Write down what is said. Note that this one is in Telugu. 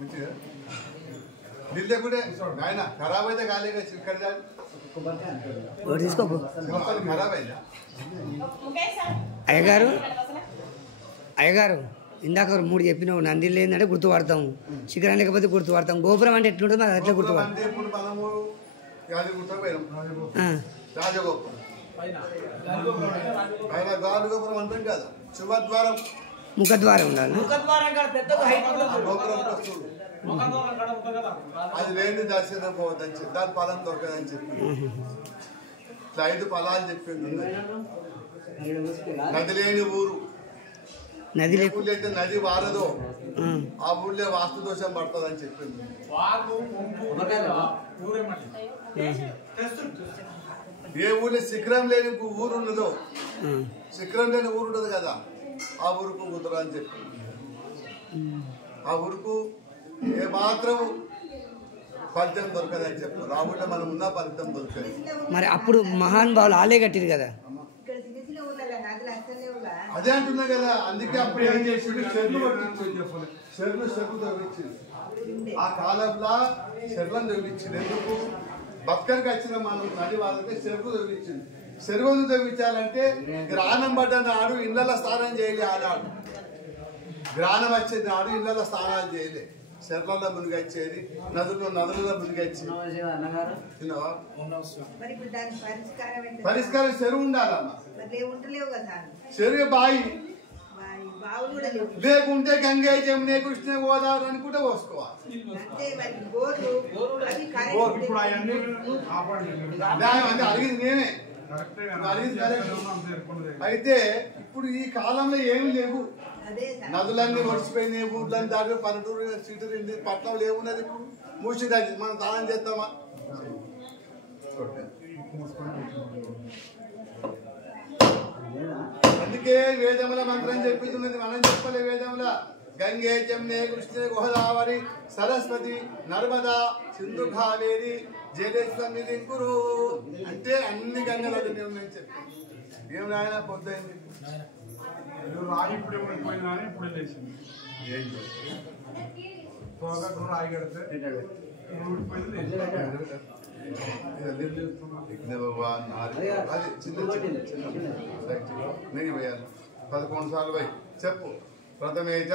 नील देखुटे नायना खराब అయితే కాలేగా ఇక్కడ తీసుకో ఖరాబ్ అయిందా అయ్యగారు ఇందాక 3 చెప్పినావు నంది లేదంటే గుర్తుపడతాం శిఖరం లేకపోతే గుర్తుపడతాం గోపురం అంటే ఎట్లుంటుంది మరి అట్లా గుర్తుపడతాం అంటే ఇప్పుడు మనము యాది గుర్తుపోయాం రాజగోపురం ఆయన గాలుగోపురం అంటాం కదా శుభద్వారం ముఖద్వారం ఉండాలి అది లేని దర్శనం పోవద్దని చెప్పి దాని ఫలం దొరకదని చెప్పి 5 ఫలాలు చెప్పింది నది లేని ఊరు నది లేకపోతే నది వారదో ఆ ఊళ్ళో వాస్తు దోషం పడుతుందని చెప్పింది ఏ ఊళ్ళో శిఖరం లేని ఊరు ఉన్నదో శిఖరం లేని ఊరు ఉండదు కదా ఆ ఊరుకు కుదరా అని చెప్పింది ఆ ఊరుకు ఏ మాత్రం ఫలితం దొరకదని చెప్పారు ఆ ఊళ్ళో మనం ఉన్న ఫలితం దొరకదు మరి అప్పుడు మహాన్ భావులు ఆలే కట్టిరు కదా అదే అంటున్నా కదా అందుకే అప్పుడు ఏం చేసిండు చెర్లు తవ్వించింది ఆ కాలంలో చెర్లను తవ్వించింది ఎందుకు బతుకరికి వచ్చిన మనం నది వాళ్ళకి చెరుకు తవ్వించింది చెరువును తవ్వించాలంటే గ్రానం పడ్డ నాడు ఇళ్లలో స్నానం చేయలే ఆనాడు గ్రానం వచ్చే నాడు ఇళ్లలో స్నానాలు చేయలే చెర్లలో మునిగొచ్చేది నదులలో మునిగొచ్చేది తిన్నావా పరిష్కారం చెరువు ఉండాలమ్మా చెరువు బాయి లేకుంటే గంగే జమునే కృష్ణ గోదావరి అనుకుంటే పోసుకోవాలి అడిగింది నేనే అయితే ఇప్పుడు ఈ కాలంలో ఏమి లేవు నదులన్నీ ఒడిచిపోయినాయి ఊర్లన్నీ దాటి పల్లెటూరు సిటీ పట్నం లేవున్నది ఇప్పుడు మూసిదాది మనం దానం చేస్తామా అందుకే వేదముల మంత్రం చెప్తున్నది మనం చెప్పలే వేదముల గంగే జమునే కృష్ణ గోదావరి సరస్వతి నర్మదా సింధు కావేరి జలేశ్వరి గురు అంటే అన్ని గంగలు నేను చెప్పి ఏం నాయన పొద్దుంది రాగి ఇప్పుడు పోయిందా ఇప్పుడు లేచింది రాగి కడితే భగవాన్ అది చిన్న 11 సార్లు చెప్పు ప్రథమేజ